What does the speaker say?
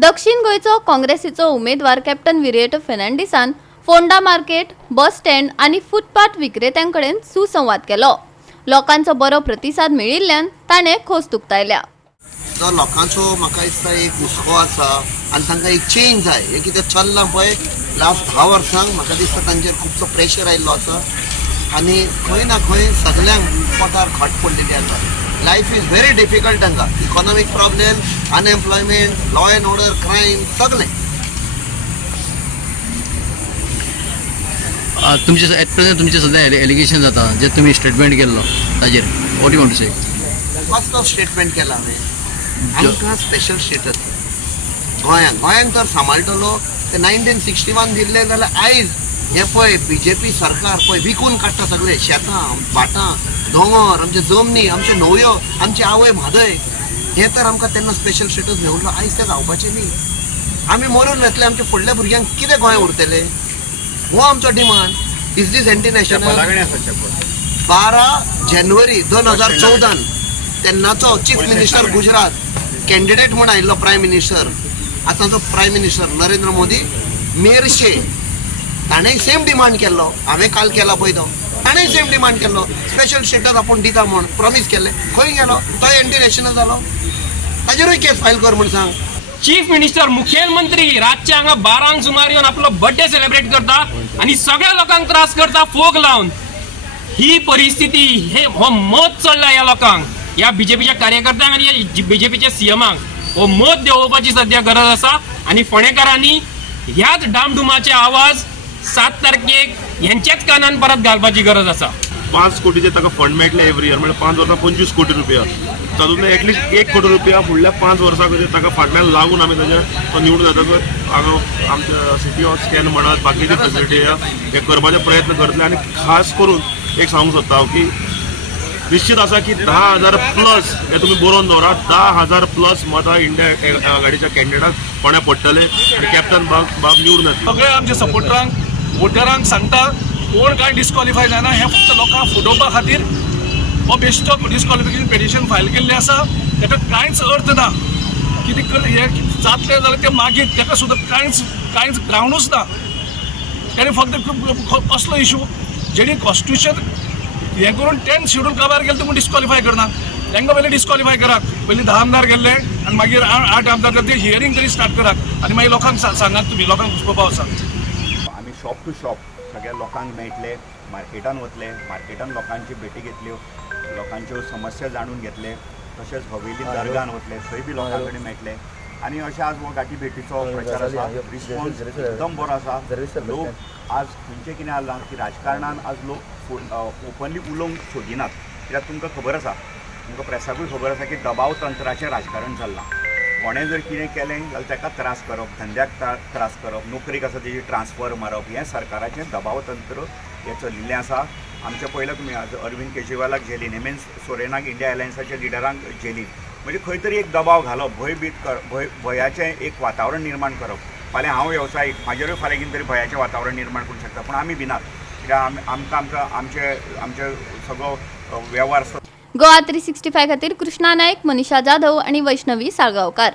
दक्षिण गोयचो काँग्रेसीचो उमेदवार कॅप्टन विरेट फेर्नांडिसान फोंडा मार्केट, बस स्टँड आणि फुटपाथ विक्रेत्यांकडेन सुसंवाद केलो। लोकांचो बरो प्रतिसाद मेळिल्ल्यान ताणें खोस उक्तायल्या। जो लोकांचो म्हाका दिसता एक हुस्को आसा आनी तांकां एक चेंज जाय। हे कितें चल्लां पळय लास्ट 10 वर्सांक म्हाका दिसता तांचेर खुबसो प्रेशर आयिल्लो आसा आनी खंय ना खंय सगल्यांक पोटार खट पडलेली आसा। लायफ इज व्हेरी डिफिकल्ट तांकां, economic problem, unemployment, law end order, crime सगळें। तुमचे एट प्रेझेंट तुमचे सध्या एलिगेशन जाता जे तुम्ही स्टेटमेंट केल्लो ताजेर व्हॉट यू वॉन्ट टू से? कसलो स्टेटमेंट केला हांवें? आमकां स्पेशल स्टेटस गोंयांक तर सांबाळटलो ते 1961 दिल्ले जाल्यार आयज हे पळय बीजेपी सरकार पळय विकून काडटा सगळे शेतां, भाटां, दोंगर, आमचे जमनी, आमचे न्हंयो, आमचे आवय म्हादय। हे तर आमकां तेन्ना स्पेशल स्टेटस मेळुल्लो, आयज ते जावपाचें न्ही। आमी मरून वेतले, आमच्या फुडल्या भुरग्यांक कितें गोंय उरतले? हो आमचो demand. Is this anti national? 12 जानेवारी 2014 तेन्नाचो चीफ मिनिस्टर गुजरात कॅन्डिडेट म्हूण आयिल्लो प्रायम मिनिस्टर, आतांचो प्रायम मिनिस्टर नरेंद्र मोदी मेरशे, ताणें सेम डिमांड केल्लो। हांवें काल केला पळय तो, ताणें सेम डिमांड केल्लो स्पेशल स्टेटस आपूण दिता म्हूण प्रॉमिस केल्लें। खंय गेलो तो? एंटी नॅशनल जालो। ताजेरूय केस फायल कर म्हूण सांग। चीफ मिनिस्टर मुखेलमंत्री रातचे हांगा 12 सुमार येवन आपलो बर्थडे सेलिब्रेट करता आणि सगळ्या लोकांक त्रास करता फोग लावन। ही परिस्थिती हो मोत चढला ह्या लोकांक, ह्या बीजेपीच्या कार्यकर्त्यांक आणि बीजेपीच्या सीएमांक हो मोत देंवोवपाची सध्या गरज आसा। आणि फोंडेकारांनी ह्याच डामडुमाचे आवाज 7 तारखेक ह्यांच्याच कानान परत घालपाची गरज आसा। 5 कोटीचे ताका फंड मेळटले एवरी इयर, म्हणजे 5 वर्सां 25 कोटी रुपया। तातूंतले एटलीस्ट 1 कोटी रुपया फुडल्या 5 वर्सां ताका फाटल्यान लागून आमी तो निवडून येतकच आमच्या सिटी ऑफ स्कॅन म्हणत बाकीची फेसिलिटी हे करपाचे प्रयत्न करतले। आणि खास करून एक सांगूंक सोदता हांव की निश्चित आसा की 10,000 प्लस हे तुमी बरोवन दवरा, 10,000 प्लस मतां इंडिया आघाडीच्या कॅन्डिडेटाक कोण्या पडटले आणि कॅप्टन बाब निवडून येतले। सगळे आमच्या सपोर्टरांक वोटरांक सांगता कोण काय डिस्क्वॉलिफाय जायना, हे फक्त लोकांक फुडोवपा खातीर हो बेश्टो डिस्क्वॉलिफिकेशन पेटिशन फायल केल्लें आसा। ताका कांयच अर्थ ना, कितें हे जातलें जाल्यार ते मागीर ताका सुद्दां कांयच ग्रावंडूच ना। ताणें फक्त कसलो इशू जेणी कॉन्स्टिट्यूशन हे करून 10th शेड्यूल काबार गेले तुमी डिस्क्वॉलिफाय करना, तांकां पयलीं डिस्क्वॉलिफाय करात। पयलीं 10 आमदार गेल्ले आनी मागीर 8 आमदार ते हियरिंग तरी स्टार्ट करात आनी मागीर लोकांक सांगात तुमी, लोकांक घुसपा वचा। आमी शॉप टू शॉप सगळ्या लोकांक मेळटले, मार्केटान वतले, मार्केटान लोकांची भेटी घेतल्यो, लोकांच्यो समस्या जाणून घेतले, तशेंच हवेली दर्गान वतले, थंय बी लोकां कडेन मेळटले। आनी अशें आज हो गाठी भेटीचो प्रचार आसा, रिस्पॉन्स एकदम बरो आसा। लोक आज खंयचें कितें जालां की राजकारणान आज लोक ओपनली उलोवंक सोदिनात, कित्याक तुमकां खबर आसा, तुमकां प्रेसाकूय खबर आसा की दबाव तंत्राचें राजकारण चल्लां। कोणें जर कितें केलें जाल्यार ताका त्रास करप, धंद्याक त्रास करप, नोकरीक आसा तेजी ट्रान्सफर मारप, हें सरकाराचें दबाव तंत्र हें चलिल्लें आसा। आमच्या पयलें तुमी आज अरविंद केजरीवालाक जेलीन, हेमंत सोरेनाक इंडिया अलायन्साच्या लिडरांक जेलीन, म्हणजे खंय तरी एक दबाव घालप, भयभीत भयाचें एक वातावरण निर्माण करप। फाल्यां हांव वेवसायीक, म्हाजेरूय फाल्यां कितें तरी भयाचें वातावरण निर्माण करूंक शकता, पूण आमी भिनात, कित्याक आमकां आमचे सगळो वेव्हार गोवा 365 खातीर कृष्णा नायक, मनीषा जाधव आणि वैष्णवी साळगांवकार।